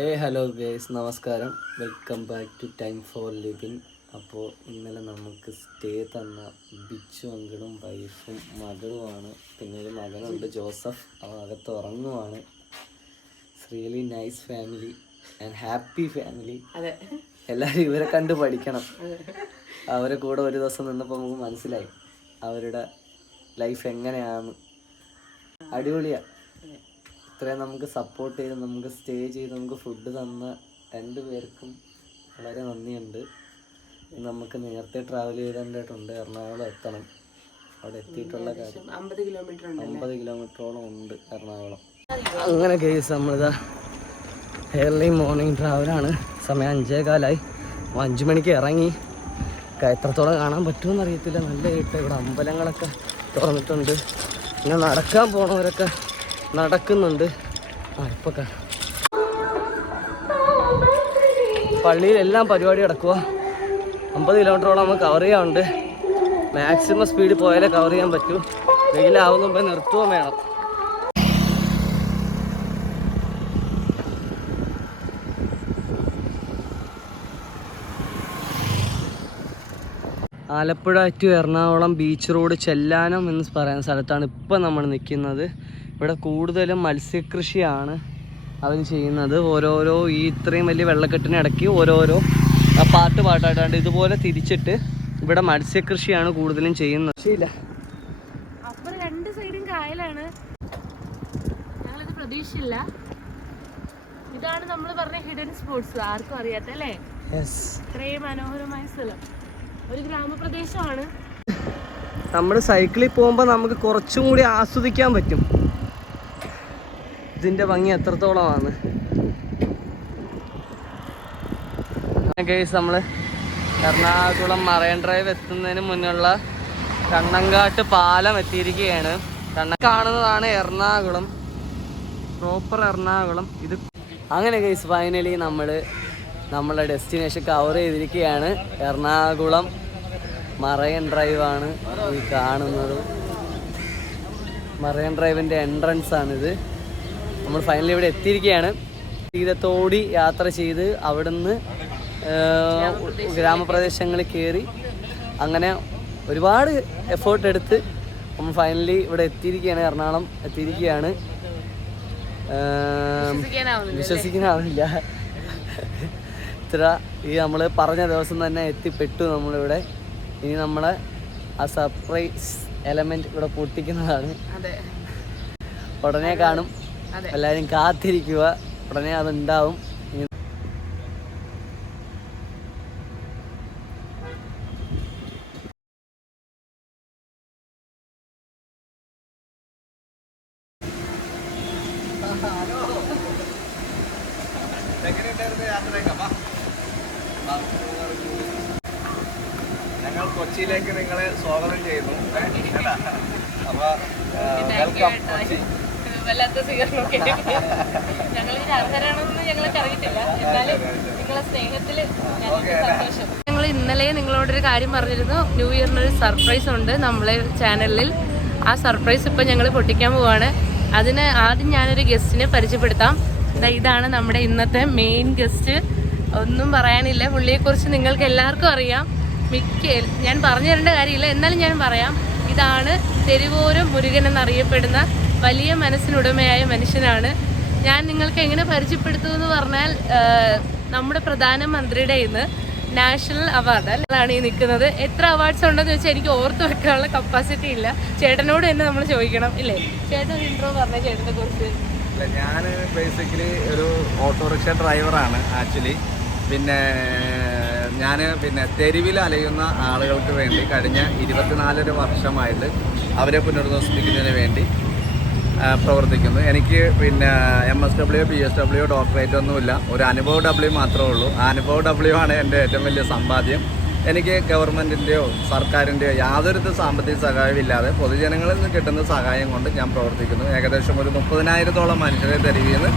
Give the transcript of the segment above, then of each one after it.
ഏ hello guys നമസ്കാരം. Welcome back to time for living. അപ്പോൾ ഇന്നലെ നമുക്ക് സ്റ്റേ തന്ന ബിച്ചു അങ്കിളും വൈഫും മകളുമാണ് പിന്നെ ഒരു മകനുണ്ട് ജോസഫ്. അവൻ അകത്ത് ഉറങ്ങുവാണ്. Really nice family and happy family എല്ലാവരും ഇവരെ കണ്ട് പഠിക്കണം. അവരെ കൂടെ ഒരു ദിവസം നിന്നപ്പോൾ നമുക്ക് മനസ്സിലായി അവരുടെ ലൈഫ് എങ്ങനെയാണ്. അടിപൊളിയാ. ഇത്രയും നമുക്ക് സപ്പോർട്ട് ചെയ്ത് നമുക്ക് സ്റ്റേ ചെയ്ത് നമുക്ക് ഫുഡ് തന്ന രണ്ട് പേർക്കും വളരെ നന്ദിയുണ്ട്. നമുക്ക് നേരത്തെ ട്രാവൽ ചെയ്തേണ്ടതായിട്ടുണ്ട് എറണാകുളം എത്തണം. അവിടെ എത്തിയിട്ടുള്ള കാര്യം. അമ്പത് കിലോമീറ്റർ അമ്പത് കിലോമീറ്ററോളം ഉണ്ട് എറണാകുളം. അങ്ങനെ കേസ് നമ്മളിതാ ഏർലി മോർണിംഗ് ട്രാവലാണ് സമയം അഞ്ചേ കാലായി. അഞ്ചു മണിക്ക് ഇറങ്ങി. എത്രത്തോളം കാണാൻ പറ്റുമെന്ന് അറിയത്തില്ല നല്ല ഇട്ട് ഇവിടെ അമ്പലങ്ങളൊക്കെ തുറന്നിട്ടുണ്ട്. പിന്നെ നടക്കാൻ പോണവരൊക്കെ നടക്കുന്നുണ്ട്. ആ ഇപ്പൊ പള്ളിയിലെല്ലാം പരിപാടി നടക്കുക അമ്പത് കിലോമീറ്ററോളം നമ്മൾ കവർ ചെയ്യാനുണ്ട്. മാക്സിമം സ്പീഡിൽ പോയാലേ കവർ ചെയ്യാൻ പറ്റൂ. വെയിലാവുന്ന മുമ്പേ നിർത്തുകയും വേണം. Alappuzha to Ernakulam beach road Chellanam എന്ന് പറയുന്ന സ്ഥലത്താണ് ഇപ്പം നമ്മൾ നിൽക്കുന്നത്. ഇവിടെ കൂടുതലും മത്സ്യകൃഷിയാണ് അവർ ചെയ്യുന്നത്. ഓരോരോ ഈ ഇത്രയും വലിയ വെള്ളക്കെട്ടിനിടയ്ക്ക് ഓരോരോ പാട്ട് പാട്ടായിട്ടാണ് ഇതുപോലെ തിരിച്ചിട്ട് ഇവിടെ മത്സ്യകൃഷിയാണ് കൂടുതലും ചെയ്യുന്നത്. ശരിയില്ല. അപ്പുറം രണ്ട് സൈഡും കായലാണ്. ഞങ്ങളിത് പ്രതീക്ഷയില്ല ഇതാണ് നമ്മൾ പറഞ്ഞ ഹിഡൻ സ്പോർട്സ് ആർക്കും അറിയാത്ത അല്ലേ? ഇത്രയും മനോഹരമായ സ്ഥലം. ഒരു ഗ്രാമപ്രദേശമാണ്. നമ്മൾ സൈക്കിളിൽ പോകുമ്പോൾ നമുക്ക് കുറച്ചും കൂടി ആസ്വദിക്കാൻ പറ്റും. ഇതിന്റെ ഭംഗി എത്രത്തോളമാണ്? കേസ് നമ്മൾ എറണാകുളം മറൈൻ ഡ്രൈവ് എത്തുന്നതിന് മുന്നുള്ള കണ്ണങ്കാട്ട് പാലം എത്തിയിരിക്കുകയാണ്. കണ്ണ കാണുന്നതാണ് എറണാകുളം. പ്രോപ്പർ എറണാകുളം. ഇത് അങ്ങനെ കേസ് ഫൈനലി നമ്മൾ നമ്മളെ ഡെസ്റ്റിനേഷൻ കവർ ചെയ്തിരിക്കുകയാണ്. എറണാകുളം മറൈൻ ഡ്രൈവാണ് ഈ കാണുന്നത്. മറൈൻ ഡ്രൈവിന്റെ എൻട്രൻസ് ആണിത്. നമ്മൾ ഫൈനലി ഇവിടെ എത്തിയിരിക്കുകയാണ്. തീരത്തോടി യാത്ര ചെയ്ത് അവിടുന്ന് ഗ്രാമപ്രദേശങ്ങളിൽ കയറി അങ്ങനെ ഒരുപാട് എഫേർട്ട് എടുത്ത് നമ്മൾ ഫൈനലി ഇവിടെ എത്തിയിരിക്കുകയാണ്. എറണാകുളം എത്തിയിരിക്കുകയാണ്. വിശ്വസിക്കാനാവുന്നില്ല ഇത്ര ഈ നമ്മൾ പറഞ്ഞ ദിവസം തന്നെ എത്തിപ്പെട്ടു നമ്മളിവിടെ. ഇനി നമ്മളെ ആ സർപ്രൈസ് എലമെന്റ് ഇവിടെ പൊട്ടിക്കുന്നതാണ്. ഉടനെ കാണും. എല്ലാവരും കാത്തിരിക്കുക. ഉടനെ അതുണ്ടാവും. ഞങ്ങൾ കൊച്ചിയിലേക്ക് നിങ്ങളെ സ്വാഗതം ചെയ്യുന്നു. അപ്പൊ വെൽക്കം കൊച്ചി. വല്ലാത്ത സ്വീകരണമൊക്കെ ഞങ്ങളിതിന് അർഹരാണെന്ന് ഞങ്ങൾക്ക് അറിയത്തില്ല. എന്നാലും നിങ്ങളെ സ്നേഹത്തിൽ സന്തോഷം. ഞങ്ങൾ ഇന്നലെ നിങ്ങളോടൊരു കാര്യം പറഞ്ഞിരുന്നു. ന്യൂ ഇയറിന് ഒരു സർപ്രൈസ് ഉണ്ട് നമ്മളെ ചാനലിൽ ആ സർപ്രൈസ് ഇപ്പം ഞങ്ങൾ പൊട്ടിക്കാൻ പോവാണ്. അതിന് ആദ്യം ഞാനൊരു ഗസ്റ്റിനെ പരിചയപ്പെടുത്താം. ഇതാണ് നമ്മുടെ ഇന്നത്തെ മെയിൻ ഗസ്റ്റ് ഒന്നും പറയാനില്ല. പുള്ളിയെക്കുറിച്ച് നിങ്ങൾക്ക് എല്ലാവർക്കും അറിയാം. മിക്ക ഞാൻ പറഞ്ഞു തരേണ്ട കാര്യമില്ല. എന്നാലും ഞാൻ പറയാം. ഇതാണ് തെരുവോരം മുരുകൻ എന്നറിയപ്പെടുന്ന വലിയ മനസ്സിനുടമയായ മനുഷ്യനാണ്. ഞാൻ നിങ്ങൾക്ക് എങ്ങനെ പരിചയപ്പെടുത്തു എന്ന് പറഞ്ഞാൽ നമ്മുടെ പ്രധാനമന്ത്രിയുടെ ഇന്ന് നാഷണൽ അവാർഡ് അല്ലാണ് ഈ നിൽക്കുന്നത്. എത്ര അവാർഡ്സ് ഉണ്ടെന്ന് വെച്ചാൽ എനിക്ക് ഓർത്ത് വെക്കാനുള്ള കപ്പാസിറ്റി ഇല്ല. ചേട്ടനോട് തന്നെ നമ്മൾ ചോദിക്കണം ഇല്ലേ? ചേട്ടൻ ഇൻട്രോ പറഞ്ഞ ചേട്ടനെ കുറിച്ച്. ഞാൻ ബേസിക്കലി ഒരു ഓട്ടോറിക്ഷ ഡ്രൈവറാണ് ആക്ച്വലി പിന്നെ ഞാൻ പിന്നെ തെരുവിൽ അലയുന്ന ആളുകൾക്ക് വേണ്ടി കഴിഞ്ഞ ഇരുപത്തിനാലര വർഷമായിട്ട് അവരെ പുനർവസിപ്പിക്കുന്നതിന് വേണ്ടി പ്രവർത്തിക്കുന്നു. എനിക്ക് പിന്നെ M S W P S W doctorate ഒന്നുമില്ല. ഒരു അനുഭവ ഡബ്ല്യു മാത്രമേ ഉള്ളൂ. ആ അനുഭവ ഡബ്ല്യു ആണ് എന്റെ ഏറ്റവും വലിയ സമ്പാദ്യം. എനിക്ക് ഗവൺമെന്റിന്റെയോ സർക്കാരിന്റെയോ യാതൊരു സാമ്പത്തിക സഹായവും ഇല്ലാതെ പൊതുജനങ്ങളിൽ നിന്ന് കിട്ടുന്ന സഹായം കൊണ്ട് ഞാൻ പ്രവർത്തിക്കുന്നു. ഏകദേശം ഒരു മുപ്പതിനായിരത്തോളം മനുഷ്യരെ തെരുവിൽ നിന്ന്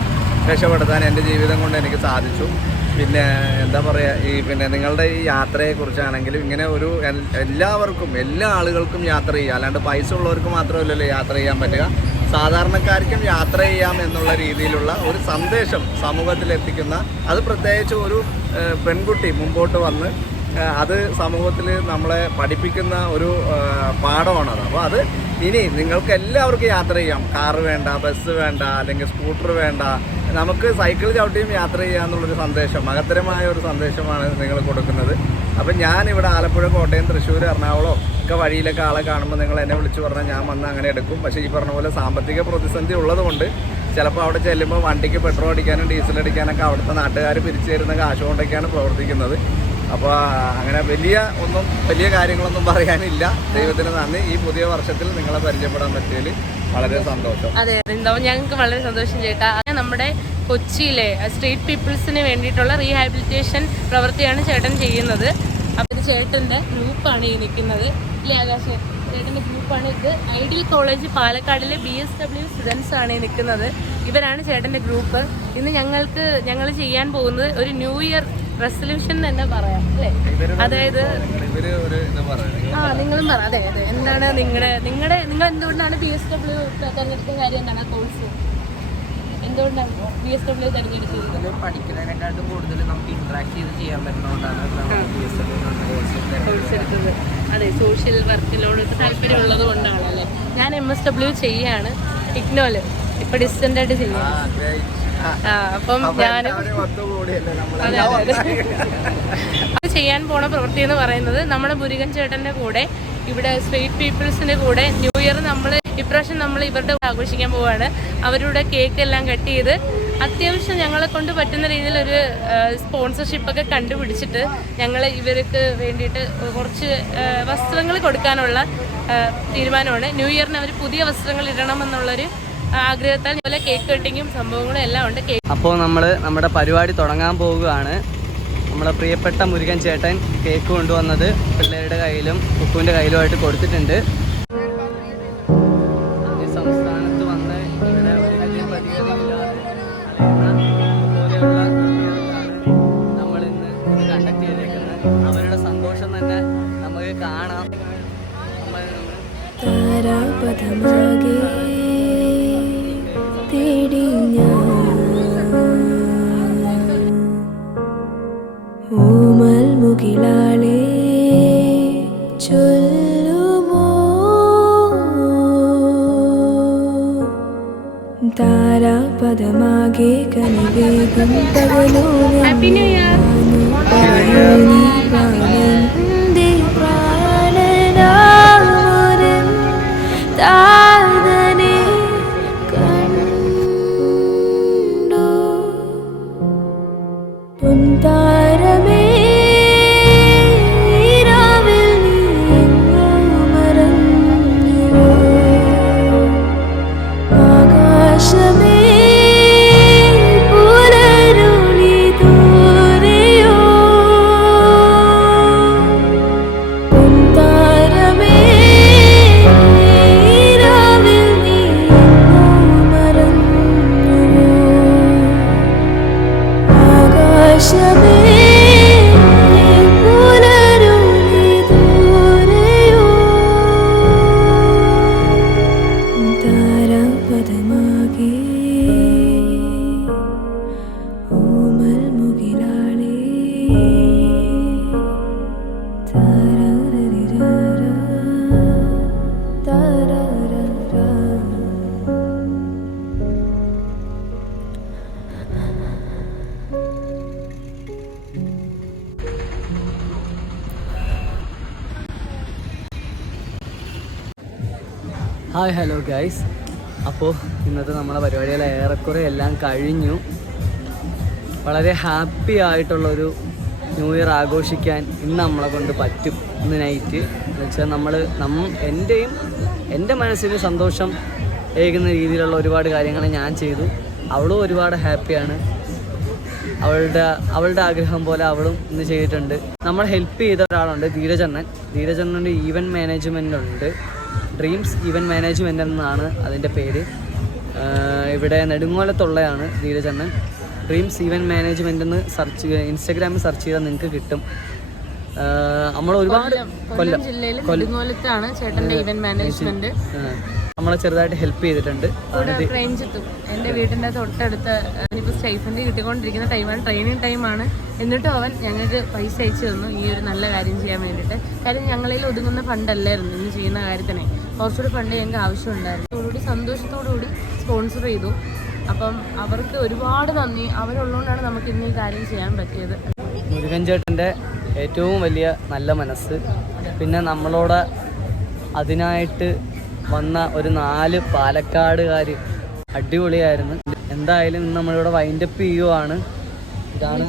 രക്ഷപ്പെടുത്താൻ എന്റെ ജീവിതം കൊണ്ട് എനിക്ക് സാധിച്ചു. പിന്നെ എന്താ പറയുക ഈ പിന്നെ നിങ്ങളുടെ ഈ യാത്രയെക്കുറിച്ചാണെങ്കിലും ഇങ്ങനെ ഒരു എല്ലാവർക്കും എല്ലാ ആളുകൾക്കും യാത്ര ചെയ്യുക. അല്ലാണ്ട് പൈസ ഉള്ളവർക്ക് മാത്രമല്ലല്ലോ യാത്ര ചെയ്യാൻ പറ്റുക. സാധാരണക്കാർക്കും യാത്ര ചെയ്യാം എന്നുള്ള രീതിയിലുള്ള ഒരു സന്ദേശം സമൂഹത്തിൽ എത്തിക്കുന്ന അത് പ്രത്യേകിച്ച് ഒരു പെൺകുട്ടി മുമ്പോട്ട് വന്ന് അത് സമൂഹത്തിൽ നമ്മളെ പഠിപ്പിക്കുന്ന ഒരു പാഠമാണ് പാഠമാണത്. അപ്പോൾ അത് ഇനി നിങ്ങൾക്ക് എല്ലാവർക്കും യാത്ര ചെയ്യാം. കാറ് വേണ്ട ബസ് വേണ്ട അല്ലെങ്കിൽ സ്കൂട്ടർ വേണ്ട. നമുക്ക് സൈക്കിൾ ചവിട്ടിയും യാത്ര ചെയ്യാന്നുള്ളൊരു സന്ദേശം മഹത്തരമായ ഒരു സന്ദേശമാണ് നിങ്ങൾ കൊടുക്കുന്നത്. അപ്പം ഞാൻ ഇവിടെ ആലപ്പുഴ കോട്ടയം തൃശ്ശൂർ എറണാകുളം ഒക്കെ വഴിയിലൊക്കെ ആളെ കാണുമ്പോൾ നിങ്ങൾ എന്നെ വിളിച്ചു പറഞ്ഞാൽ ഞാൻ വന്ന് അങ്ങനെ എടുക്കും. പക്ഷേ ഈ പറഞ്ഞ പോലെ സാമ്പത്തിക പ്രതിസന്ധി ഉള്ളതുകൊണ്ട് ചിലപ്പോൾ അവിടെ ചെല്ലുമ്പോൾ വണ്ടിക്ക് പെട്രോൾ അടിക്കാനും ഡീസൽ അടിക്കാനൊക്കെ അവിടുത്തെ നാട്ടുകാർ പിരിച്ചു തരുന്ന കാശ് കൊണ്ടൊക്കെയാണ് പ്രവർത്തിക്കുന്നത്. അപ്പോൾ അങ്ങനെ വലിയ ഒന്നും വലിയ കാര്യങ്ങളൊന്നും പറയാനില്ല. ദൈവത്തിന് നന്ദി. ഈ പുതിയ വർഷത്തിൽ നിങ്ങളെ പരിചയപ്പെടാൻ പറ്റിയതിൽ വളരെ സന്തോഷം. അതെ ഞങ്ങൾക്ക് വളരെ സന്തോഷം ചേട്ടാ. നമ്മുടെ കൊച്ചിയിലെ സ്ട്രീറ്റ് പീപ്പിൾസിന് വേണ്ടിയിട്ടുള്ള റീഹാബിലിറ്റേഷൻ പ്രവൃത്തിയാണ് ചേട്ടൻ ചെയ്യുന്നത്. അപ്പം ഇത് ചേട്ടന്റെ ഗ്രൂപ്പാണ് ഈ നിൽക്കുന്നത് ഇല്ലേ ആകാശ്? ചേട്ടന്റെ ഗ്രൂപ്പാണ് ഇത്. ഐഡിയൽ കോളേജ് പാലക്കാടിലെ ബി എസ് ഡബ്ല്യു സ്റ്റുഡൻസ് ആണ് ഈ നിൽക്കുന്നത് ഇവരാണ് ചേട്ടന്റെ ഗ്രൂപ്പ് ഇന്ന് ഞങ്ങൾക്ക് ഞങ്ങൾ ചെയ്യാൻ പോകുന്നത് ഒരു ന്യൂ ഇയർ റെസൊല്യൂഷൻ തന്നെ പറയാം അല്ലേ? അതായത് ആ നിങ്ങളും പറ. അതെ അതെ. എന്താണ് നിങ്ങളുടെ നിങ്ങളുടെ നിങ്ങൾ എന്തുകൊണ്ടാണ് ബി എസ് ഡബ്ല്യു തെരഞ്ഞെടുക്കുന്ന കാര്യം എന്താണ് കോഴ്സ് എന്തുകൊണ്ടാണ് ബി എസ് ഡബ്ല്യു തിരഞ്ഞെടുത്തത്? പഠിക്കുന്നതിനെക്കാട്ടും കൂടുതൽ നമുക്ക് ഇന്ററാക്ട് ചെയ്ത് ചെയ്യാൻ പറ്റുന്നതുകൊണ്ടാണ് നമ്മൾ ബി എസ് എഫ് എടുത്തത് അതെ സോഷ്യൽ വർക്കിനോട് താല്പര്യമുള്ളത് കൊണ്ടാണ് അല്ലേ ഞാൻ എം എസ് ഡബ്ല്യു ചെയ്യാണ്. ഇഗ്നോൽ ഇപ്പൊ ഡിസ്റ്റന്റ് ആയിട്ട് ചെയ്യും. അപ്പം ഞാൻ ചെയ്യാൻ പോണ പ്രവൃത്തി എന്ന് പറയുന്നത് നമ്മുടെ മുരുകൻ ചേട്ടന്റെ കൂടെ ഇവിടെ സ്ട്രീറ്റ് പീപ്പിൾസിന്റെ കൂടെ ന്യൂ ഇയർ നമ്മൾ ഇപ്രാവശ്യം നമ്മൾ ഇവരുടെ ആഘോഷിക്കാൻ പോവാണ്. അവരുടെ കേക്ക് എല്ലാം കട്ട് ചെയ്ത് അത്യാവശ്യം ഞങ്ങളെ കൊണ്ട് പറ്റുന്ന രീതിയിൽ ഒരു സ്പോൺസർഷിപ്പ് ഒക്കെ കണ്ടുപിടിച്ചിട്ട് ഞങ്ങൾ ഇവർക്ക് വേണ്ടിയിട്ട് കുറച്ച് വസ്ത്രങ്ങൾ കൊടുക്കാനുള്ള തീരുമാനമാണ്. ന്യൂ ഇയറിന് അവർ പുതിയ വസ്ത്രങ്ങൾ ഇടണമെന്നുള്ളൊരു ആഗ്രഹത്താൽ അതുപോലെ കേക്ക് കട്ടിങ്ങും സംഭവങ്ങളും എല്ലാം ഉണ്ട്. അപ്പോൾ നമ്മൾ നമ്മുടെ പരിപാടി തുടങ്ങാൻ പോവുകയാണ്. നമ്മളെ പ്രിയപ്പെട്ട മുരുകൻ ചേട്ടൻ കേക്ക് കൊണ്ടുവന്നത് പിള്ളേരുടെ കയ്യിലും കുക്കുവിന്റെ കയ്യിലുമായിട്ട് കൊടുത്തിട്ടുണ്ട്. അലയുന്ന പോലെയുള്ള അവരുടെ സന്തോഷം തന്നെ നമുക്ക് കാണാം നമ്മൾ തേടി മുകിലാളെ ചൊല്ലുമോ താരാപഥമാകെ കനിവേഗം പകലോ ഹാപ്പി ന്യൂ ഇയർ പായുനി പ്രാണന്റെ പ്രാണനാമരൻ താതനെ കണ്ടു. പൊൻതാരമേ ഹായ് ഹലോ ഗൈസ് അപ്പോൾ ഇന്നത്തെ നമ്മളെ പരിപാടികൾ ഏറെക്കുറെ എല്ലാം കഴിഞ്ഞു. വളരെ ഹാപ്പി ആയിട്ടുള്ളൊരു ന്യൂ ഇയർ ആഘോഷിക്കാൻ ഇന്ന് നമ്മളെ കൊണ്ട് പറ്റും ഇന്ന് നൈറ്റ് എന്ന് വെച്ചാൽ നമ്മൾ നം എന്റെയും എന്റെ മനസ്സിന് സന്തോഷം ഏകുന്ന രീതിയിലുള്ള ഒരുപാട് കാര്യങ്ങൾ ഞാൻ ചെയ്തു. അവളും ഒരുപാട് ഹാപ്പിയാണ് അവളുടെ അവളുടെ ആഗ്രഹം പോലെ അവളും ഇന്ന് ചെയ്തിട്ടുണ്ട്. നമ്മൾ ഹെൽപ്പ് ചെയ്ത ഒരാളുണ്ട് ധീരചണ്ണൻ ധീരചണ്ണന്റെ ഈവന്റ് മാനേജ്മെന്റ് ഉണ്ട്. ഡ്രീംസ് ഇവന്റ് മാനേജ്മെന്റ് എന്നാണ് അതിന്റെ പേര്. ഇവിടെ നെടുങ്ങോലത്തുള്ളയാണ് ധീരചണ്ണൻ ഡ്രീംസ് ഇവന്റ് മാനേജ്മെന്റ് എന്ന് സെർച്ച് ഇൻസ്റ്റാഗ്രാമിൽ സെർച്ച് ചെയ്താൽ നിങ്ങൾക്ക് കിട്ടും. നമ്മൾ ഒരുപാട് കൊല്ലം ചേട്ടന്റെ ഇവന്റ് മാനേജ്മെന്റ് നമ്മളെ ചെറുതായിട്ട് ഹെൽപ്പ് ചെയ്തിട്ടുണ്ട്. ട്രെയിൻ റേഞ്ചെത്തും എന്റെ വീട്ടിന്റെ തൊട്ടടുത്ത് ഇനിയിപ്പോൾ സ്റ്റൈഫന്റെ കിട്ടിക്കൊണ്ടിരിക്കുന്ന ടൈമാണ് ട്രെയിനിങ് ടൈമാണ് എന്നിട്ടും അവൻ ഞങ്ങൾക്ക് പൈസ അയച്ചു തന്നു ഈ ഒരു നല്ല കാര്യം ചെയ്യാൻ വേണ്ടിയിട്ട്. കാര്യം ഞങ്ങളിൽ ഒതുങ്ങുന്ന ഫണ്ടല്ലായിരുന്നു ഇന്ന് ചെയ്യുന്ന കാര്യത്തിനെ. കുറച്ചുകൂടി ഫണ്ട് ഞങ്ങൾക്ക് ആവശ്യമുണ്ടായിരുന്നു. അതോടുകൂടി സന്തോഷത്തോടുകൂടി സ്പോൺസർ ചെയ്തു. അപ്പം അവർക്ക് ഒരുപാട് നന്ദി. അവരുള്ളതുകൊണ്ടാണ് നമുക്ക് ഇന്ന് ഈ കാര്യം ചെയ്യാൻ പറ്റിയത്. മുരുകൻ ചേട്ടന്റെ ഏറ്റവും വലിയ നല്ല മനസ്സ്. പിന്നെ നമ്മളോട് അതിനായിട്ട് വന്ന ഒരു നാല് പാലക്കാടുകാർ അടിപൊളിയായിരുന്നു. എന്തായാലും ഇന്ന് നമ്മളിവിടെ വൈൻഡപ്പ് ചെയ്യുവാണ്. ഇതാണ്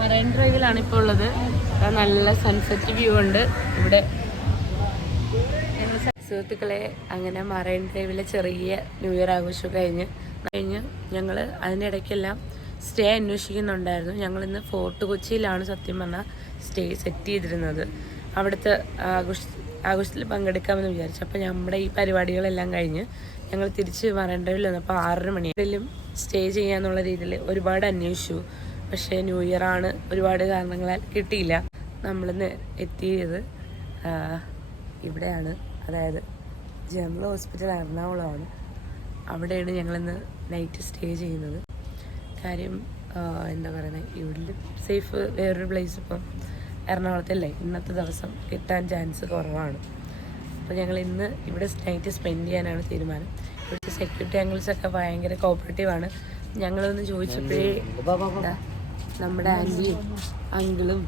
മറൈൻ ഡ്രൈവിലാണ് ഇപ്പോൾ ഉള്ളത് നല്ല സൺസെറ്റ് വ്യൂ ഉണ്ട്. ഇവിടെ സുഹൃത്തുക്കളെ അങ്ങനെ മറൈൻ ഡ്രൈവിലെ ചെറിയ ന്യൂ ഇയർ ആഘോഷം കഴിഞ്ഞ് കഴിഞ്ഞ് ഞങ്ങൾ അതിനിടയ്ക്കെല്ലാം സ്റ്റേ അന്വേഷിക്കുന്നുണ്ടായിരുന്നു. ഞങ്ങൾ ഇന്ന് ഫോർട്ട് കൊച്ചിയിലാണ് സത്യം പറഞ്ഞാൽ സ്റ്റേ സെറ്റ് ചെയ്തിരുന്നത്. അവിടുത്തെ ആഘോഷ ആഘോഷത്തിൽ പങ്കെടുക്കാമെന്ന് വിചാരിച്ചു. അപ്പോൾ നമ്മുടെ ഈ പരിപാടികളെല്ലാം കഴിഞ്ഞ് ഞങ്ങൾ തിരിച്ച് മറൈൻ അപ്പോൾ ആറര മണിയിലും സ്റ്റേ ചെയ്യാന്നുള്ള രീതിയിൽ ഒരുപാട് അന്വേഷിച്ചു. പക്ഷേ ന്യൂ ഇയർ ആണ് ഒരുപാട് കാരണങ്ങളാൽ കിട്ടിയില്ല. നമ്മളിന്ന് എത്തിയത് ഇവിടെയാണ്. അതായത് ജനറൽ ഹോസ്പിറ്റൽ എറണാകുളമാണ്. അവിടെയാണ് ഞങ്ങളിന്ന് നൈറ്റ് സ്റ്റേ ചെയ്യുന്നത്. കാര്യം എന്താ പറയുന്നത് ഇവിടെ സേഫ് വേറൊരു പ്ലേസ് ഇപ്പം എറണാകുളത്തല്ലേ ഇന്നത്തെ ദിവസം കിട്ടാൻ ചാൻസ് കുറവാണ്. അപ്പോൾ ഞങ്ങൾ ഇന്ന് ഇവിടെ നൈറ്റ് സ്പെൻഡ് ചെയ്യാനാണ് തീരുമാനം. ഇവിടുത്തെ സെക്യൂരിറ്റി ആംഗിൾസ് ഒക്കെ ഭയങ്കര കോപ്പറേറ്റീവാണ് ഞങ്ങളൊന്ന് ചോദിച്ചപ്പോഴേ നമ്മുടെ ആന്റിയും അങ്കിളും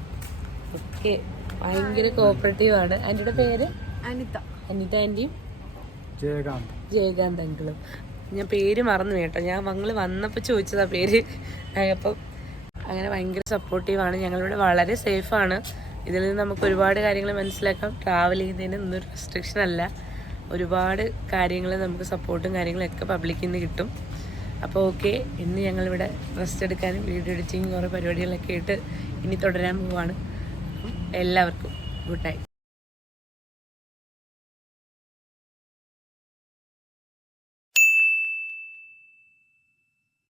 ഒക്കെ ഭയങ്കര കോപ്പറേറ്റീവ് ആണ്. ആന്റിയുടെ പേര്? അനിത. അനിത ആന്റിയും ജയകാന്ത്. ജയകാന്ത് അങ്കിളും. ഞാൻ പേര് മറന്നു കേട്ടോ. ഞാൻ മങ്ങൾ വന്നപ്പോൾ ചോദിച്ചതാ പേര്. അപ്പം അങ്ങനെ ഭയങ്കര സപ്പോർട്ടീവാണ് ഞങ്ങളിവിടെ വളരെ സേഫാണ് ഇതിൽ നിന്ന് നമുക്ക് ഒരുപാട് കാര്യങ്ങൾ മനസ്സിലാക്കാം. ട്രാവൽ ചെയ്യുന്നതിന് ഒന്നൊരു റെസ്ട്രിക്ഷൻ അല്ല. ഒരുപാട് കാര്യങ്ങൾ നമുക്ക് സപ്പോർട്ടും കാര്യങ്ങളൊക്കെ പബ്ലിക്കിൽ നിന്ന് കിട്ടും. അപ്പോൾ ഓക്കെ ഇന്ന് ഞങ്ങളിവിടെ റെസ്റ്റ് എടുക്കാനും വീഡിയോ എഡിറ്റിങ് കുറേ പരിപാടികളൊക്കെ ആയിട്ട് ഇനി തുടരാൻ പോവാണ്. എല്ലാവർക്കും ഗുഡ് നൈറ്റ്